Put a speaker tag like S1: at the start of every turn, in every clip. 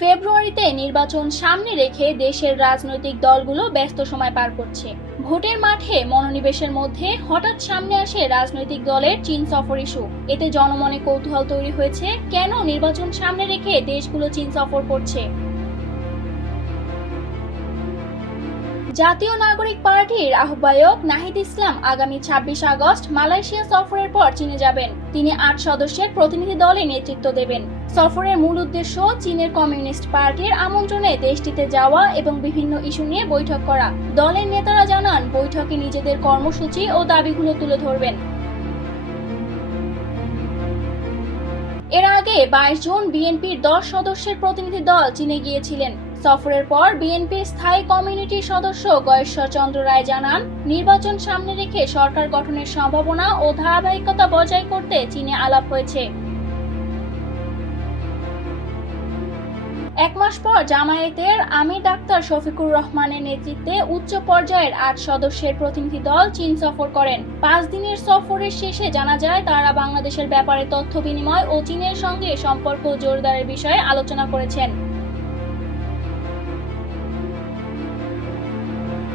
S1: ফেব্রুয়ারিতে নির্বাচন সামনে রেখে দেশের রাজনৈতিক দলগুলো ব্যস্ত সময় পার করছে। ভোটের মাঠে মনোনিবেশের মধ্যে হঠাৎ সামনে আসে রাজনৈতিক দলের চীন সফর ইস্যু। এতে জনমনে কৌতূহল তৈরি হয়েছে, কেন নির্বাচন সামনে রেখে দেশগুলো চীন সফর করছে? জাতীয় নাগরিক পার্টির আহ্বায়ক নাহিদ ইসলাম আগামী ছাব্বিশ আগস্ট মালয়েশিয়া সফরের পর চীনে যাবেন। তিনি আট সদস্যের প্রতিনিধি দলে নেতৃত্ব দেবেন। সফরের মূল উদ্দেশ্য চীনের কমিউনিস্ট পার্টির আমন্ত্রণে দেশটিতে যাওয়া এবং বিভিন্ন ইস্যু নিয়ে বৈঠক করা। দলের নেতারা জানান, বৈঠকে নিজেদের কর্মসূচি ও দাবিগুলো তুলে ধরবেন। এর আগে বাইশ জুন বিএনপির দশ সদস্যের প্রতিনিধি দল চীনে গিয়েছিলেন। সফরের পর বিএনপির স্থায়ী কমিউনিটির সদস্য গয়েশ্বর চন্দ্র রায় জানান, নির্বাচন সামনে রেখে সরকার গঠনের সম্ভাবনা ও ধারাবাহিকতা বজায় করতে চীনে আলাপ হয়েছে। এক মাস পর জামায়াতের আমির ডাক্তার শফিকুর রহমানের নেতৃত্বে উচ্চ পর্যায়ের আট সদস্যের প্রতিনিধি দল চীন সফর করেন। পাঁচ দিনের সফরের শেষে জানা যায়, তারা বাংলাদেশের ব্যাপারে তথ্য বিনিময় ও চীনের সঙ্গে সম্পর্ক জোরদারের বিষয়ে আলোচনা করেছেন।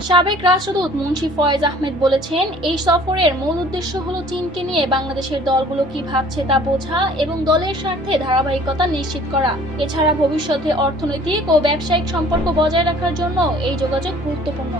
S1: সাবেক রাষ্ট্রদূত মুন্সি ফয়েজ আহমেদ বলেছেন, এই সফরের মূল উদ্দেশ্য হলো চীনকে নিয়ে বাংলাদেশের দলগুলো কি ভাবছে তা বোঝা এবং দলের স্বার্থে ধারাবাহিকতা নিশ্চিত করা। এছাড়া ভবিষ্যতে অর্থনৈতিক ও ব্যবসায়িক সম্পর্ক বজায় রাখার জন্য এই যোগাযোগ গুরুত্বপূর্ণ।